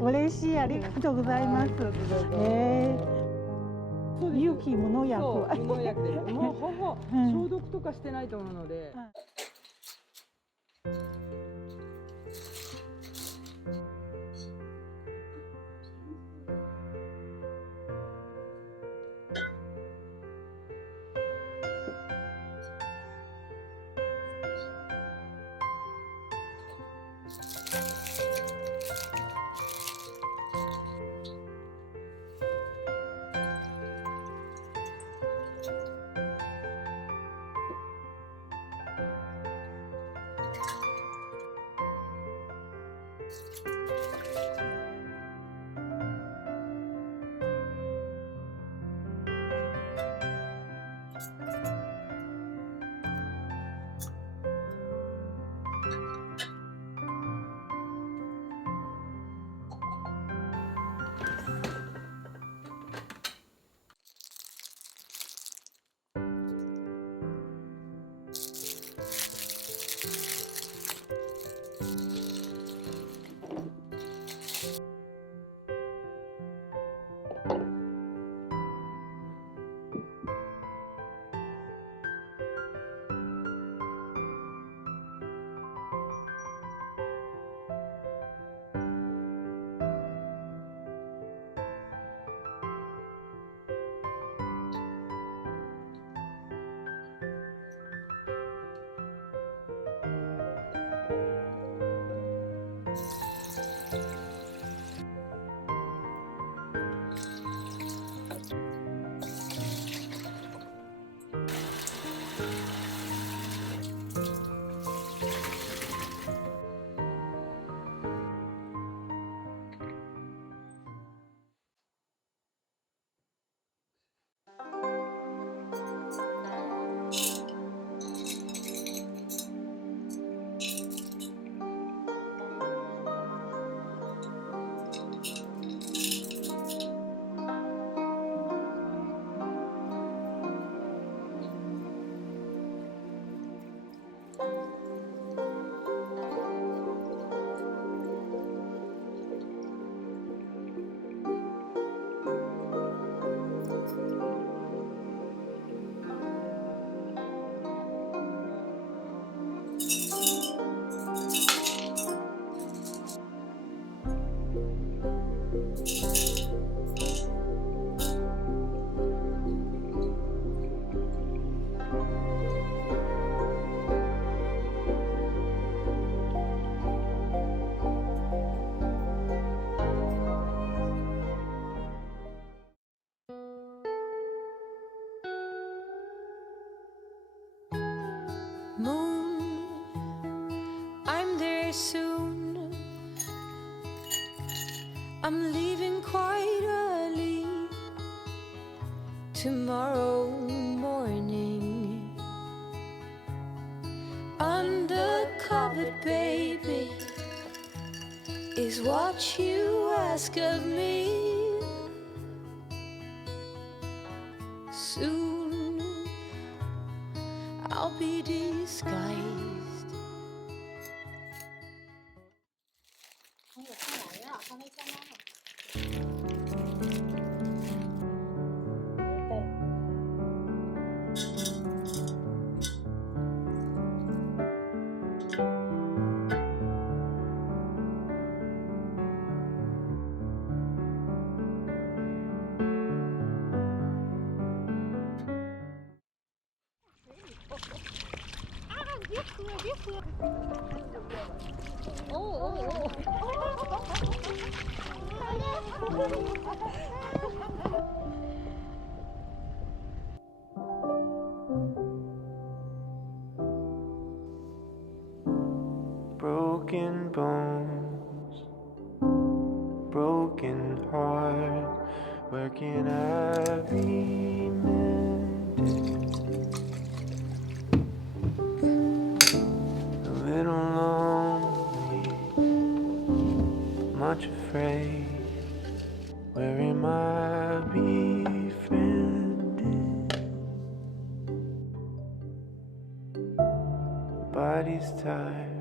嬉しい、ありがとうございます。勇気無農薬。そう無農薬です。もうほぼ消毒とかしてないと思うので。Moon, I'm there soon. I'm leaving quite early tomorrow morning. Undercover, baby, is what you ask of me. Soon I'll be disguised. おおおお。Broken bones, broken heart, where can I be mended? A little lonely, much afraid, where am I befriended? Body's tired,